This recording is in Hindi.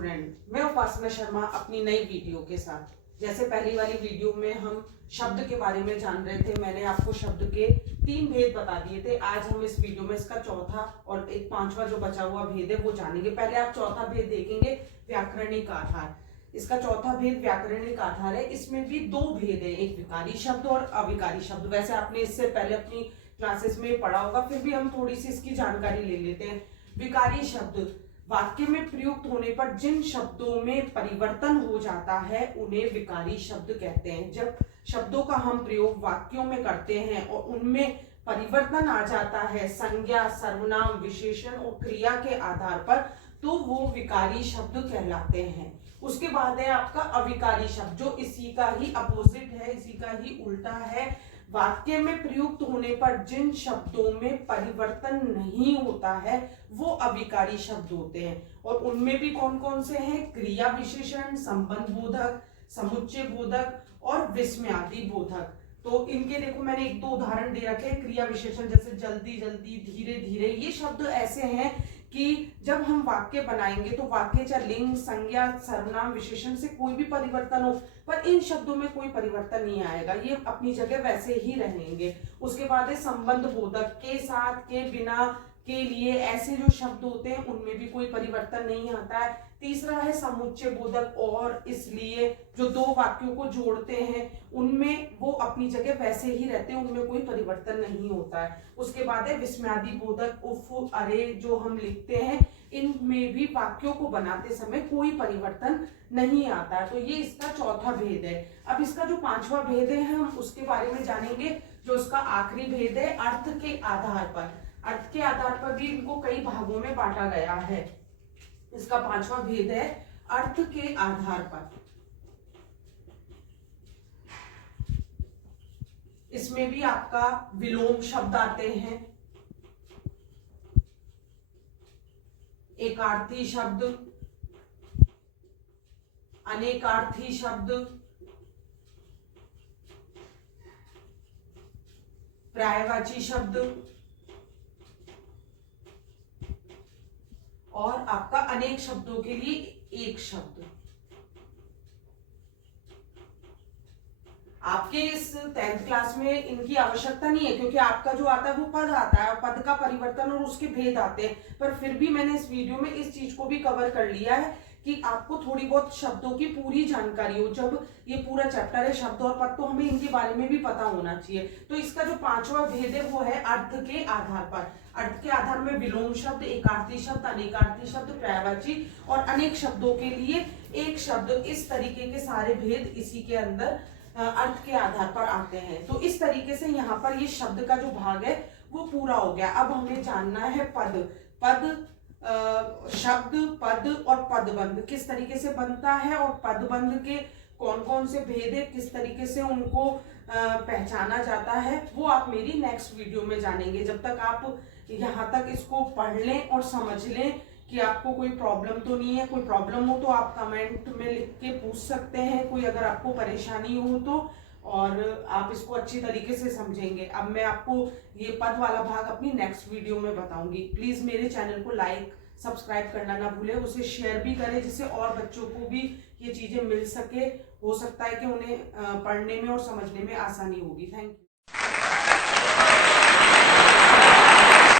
स्टूडेंट, मैं उपासना शर्मा अपनी नई वीडियो के साथ। जैसे पहली वाली वीडियो में हम शब्द के बारे में जान रहे थे, मैंने आपको शब्द के 3 भेद बता दिए थे। आज हम इस वीडियो में इसका चौथा और एक 5वां जो बचा हुआ भेद है वो जानेंगे। पहले आप चौथा भेद देखेंगे, व्याकरणिक आधार। इसका चौथा भेद व्याकरणिक आधार है। इसमें भी 2 भेद है, एक विकारी शब्द और अविकारी शब्द। वैसे आपने इससे पहले अपनी क्लासेस में पढ़ा होगा, फिर भी हम थोड़ी सी इसकी जानकारी ले लेते हैं। विकारी शब्द वाक्य में प्रयुक्त होने पर जिन शब्दों में परिवर्तन हो जाता है उन्हें विकारी शब्द कहते हैं। जब शब्दों का हम प्रयोग वाक्यों में करते हैं और उनमें परिवर्तन आ जाता है संज्ञा, सर्वनाम, विशेषण और क्रिया के आधार पर, तो वो विकारी शब्द कहलाते हैं। उसके बाद है आपका अविकारी शब्द, जो इसी का ही अपोजिट है, इसी का ही उल्टा है। वाक्य में प्रयुक्त होने पर जिन शब्दों में परिवर्तन नहीं होता है वो अविकारी शब्द होते हैं। और उनमें भी कौन कौन से हैं? क्रिया विशेषण, संबंध बोधक, समुच्चय बोधक और विस्मयादि बोधक। तो इनके देखो मैंने 1-2 उदाहरण दे रखे हैं। क्रिया विशेषण जैसे जल्दी जल्दी, धीरे धीरे, ये शब्द ऐसे हैं कि जब हम वाक्य बनाएंगे तो वाक्य चाहे लिंग, संज्ञा, सर्वनाम, विशेषण से कोई भी परिवर्तन हो, पर इन शब्दों में कोई परिवर्तन नहीं आएगा, ये अपनी जगह वैसे ही रहेंगे। उसके बाद है संबंध बोधक, के साथ, के बिना, के लिए, ऐसे जो शब्द होते हैं उनमें भी कोई परिवर्तन नहीं आता है। तीसरा है समुच्चय बोधक, और इसलिए जो 2 वाक्यों को जोड़ते हैं उनमें वो अपनी जगह वैसे ही रहते हैं, उनमें कोई परिवर्तन नहीं होता है। उसके बाद है विस्मयादि बोधक, उफ, अरे, जो हम लिखते हैं इनमें भी वाक्यों को बनाते समय कोई परिवर्तन नहीं आता है। तो ये इसका चौथा भेद है। अब इसका जो 5वां भेद है हम उसके बारे में जानेंगे, जो इसका आखिरी भेद है अर्थ के आधार पर। अर्थ के आधार पर भी इनको कई भागों में बांटा गया है। इसका 5वां भेद है अर्थ के आधार पर। इसमें भी आपका विलोम शब्द आते हैं, एकार्थी शब्द, अनेकार्थी शब्द, पर्यायवाची शब्द और आपका अनेक शब्दों के लिए एक शब्द। आपके इस 10th क्लास में इनकी आवश्यकता नहीं है, क्योंकि आपका जो आता है वो पद आता है, पद का परिवर्तन और उसके भेद आते हैं। पर फिर भी मैंने इस वीडियो में इस चीज को भी कवर कर लिया है कि आपको थोड़ी बहुत शब्दों की पूरी जानकारी हो। जब ये पूरा चैप्टर है शब्द और पद, तो हमें इनके बारे में भी पता होना चाहिए। तो इसका जो 5वां भेद है वो है अर्थ के आधार पर। अर्थ के आधार में विलोम शब्द, एकार्थी शब्द, अनेकार्थी शब्द, पर्यायवाची और अनेक शब्दों के लिए एक शब्द, इस तरीके के सारे भेद इसी के अंदर अर्थ के आधार पर आते हैं। तो इस तरीके से यहाँ पर ये शब्द का जो भाग है वो पूरा हो गया। अब हमें जानना है पद, शब्द, पद और पदबंध किस तरीके से बनता है, और पदबंध के कौन कौन से भेद है, किस तरीके से उनको पहचाना जाता है, वो आप मेरी नेक्स्ट वीडियो में जानेंगे। जब तक आप यहाँ तक इसको पढ़ लें और समझ लें कि आपको कोई प्रॉब्लम तो नहीं है। कोई प्रॉब्लम हो तो आप कमेंट में लिख के पूछ सकते हैं, कोई अगर आपको परेशानी हो तो, और आप इसको अच्छी तरीके से समझेंगे। अब मैं आपको ये पद वाला भाग अपनी नेक्स्ट वीडियो में बताऊंगी। प्लीज मेरे चैनल को लाइक, सब्सक्राइब करना ना भूलें, उसे शेयर भी करें जिससे और बच्चों को भी ये चीजें मिल सके। हो सकता है कि उन्हें पढ़ने में और समझने में आसानी होगी। Thank you.